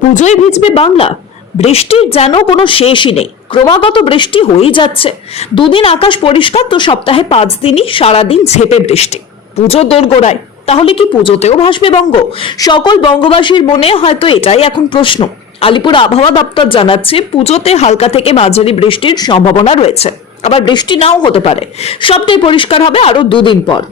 পুজোয় ভিজবে বাংলা। বৃষ্টির যেন কোনো শেষই নেই। ক্রমাগত বৃষ্টি হয়েই যাচ্ছে। দুদিন আকাশ পরিষ্কার, তো সপ্তাহে পাঁচ দিনই সারাদিন ঝেপে বৃষ্টি। পুজো দোরগোড়ায়। তাহলে কি পুজোতেও ভাসবে বঙ্গ? সকল বঙ্গবাসীর মনে হয়তো এটাই এখন প্রশ্ন। আলিপুর আবহাওয়া দপ্তর জানাচ্ছে, পুজোতে হালকা থেকে মাঝারি বৃষ্টির সম্ভাবনা রয়েছে। আবার বৃষ্টি নাও হতে পারে। সবটাই পরিষ্কার হবে আরও দুদিন পর।